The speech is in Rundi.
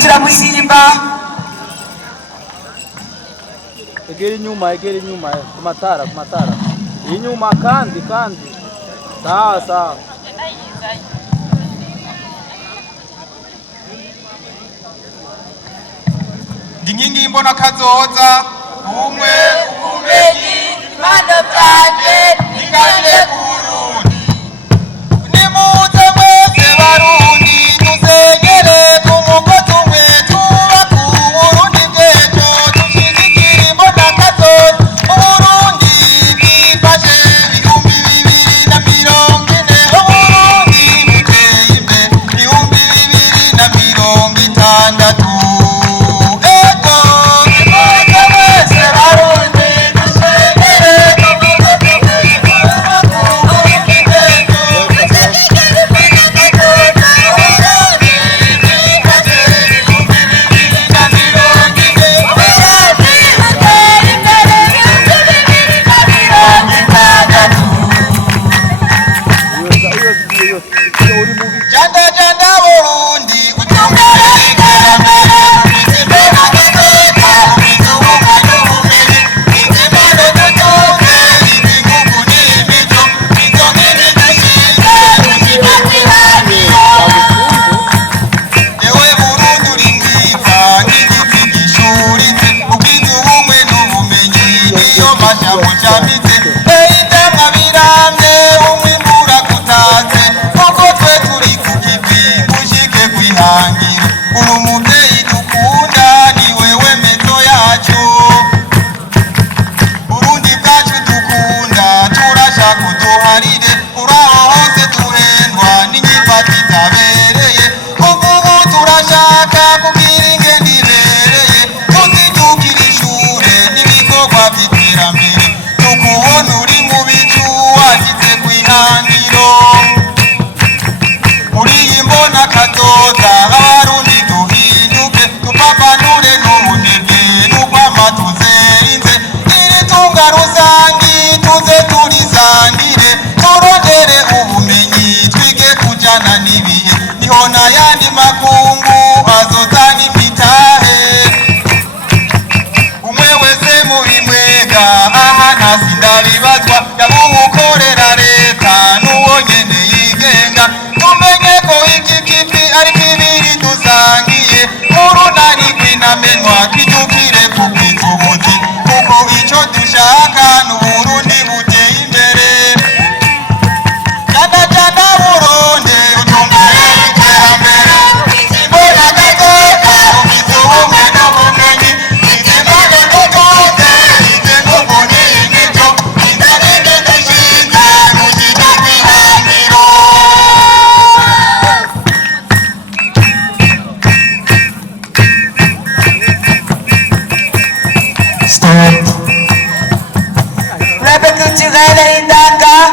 turamushimba. Egera inyuma kumatara inyuma kandi sawa Inkingi y'imbona kazoza ubumwe Ubumenyi impano byanje biganje ku Burundi. nimuze mwese barundi dusengere ku mugozi umwe twubake Uburundi bw'ejo dushigikire imbona kazoza Uburundi bwifashe 2040 Uburundi buteye imbere 2060. Janda Burundi utumbere iterambere izimana duteka izubumwe n'ubumenyi izimana dutunze igihugu n'imico izo nkini dushinze tuzifatirahamiro. Ewe Burundi uri mwiza nk'igiti gishuritse ubwiza ubumwe n'ubumenyi niyo mashamo nshamitse ivyamwa biramye umwimbura gutatse kuko twe turi ku kivi gushike kwihangiro uri umuvyeyi dukunda ni wewe mezo yacu Burundi bwacu dukunda turashaka uduharire uraho hose duhendwa n'inyifata itabereye kuko ubu turashaka kugira ingendo ibereye tuzidukira ishure n'ibikorwa vy'iterambere tukubona uri mu bicu washitse kwihangiro muri iyi mbona kazoza abarundi duhinduke tupapanure n'ubunebwe n'ukwama tuzerinze iri tunga rusangi tuze turisangire turondere ubumenyi twige kujana n'ibihe niho n'ayandi makungu azozana imitahe umwe wese mu bimwega aha ntasi ndabibazwa yaba uwukorera leta n'uwo nyene yigenga tumenye ko iki kivi ari kibiri dusangiye urunani rw'intamenwa twijukire kubwiza ubuti kuko ico dushaka n'Uburundi buteye imbere. Janda Burundi utumbere iterambere imbona kazoza ubwiza ubumwe n'ubumenyi izimana dutunze igihugu n'imico izo nkini dushinze mushike kwihangiro. Stop. Rapid culturelle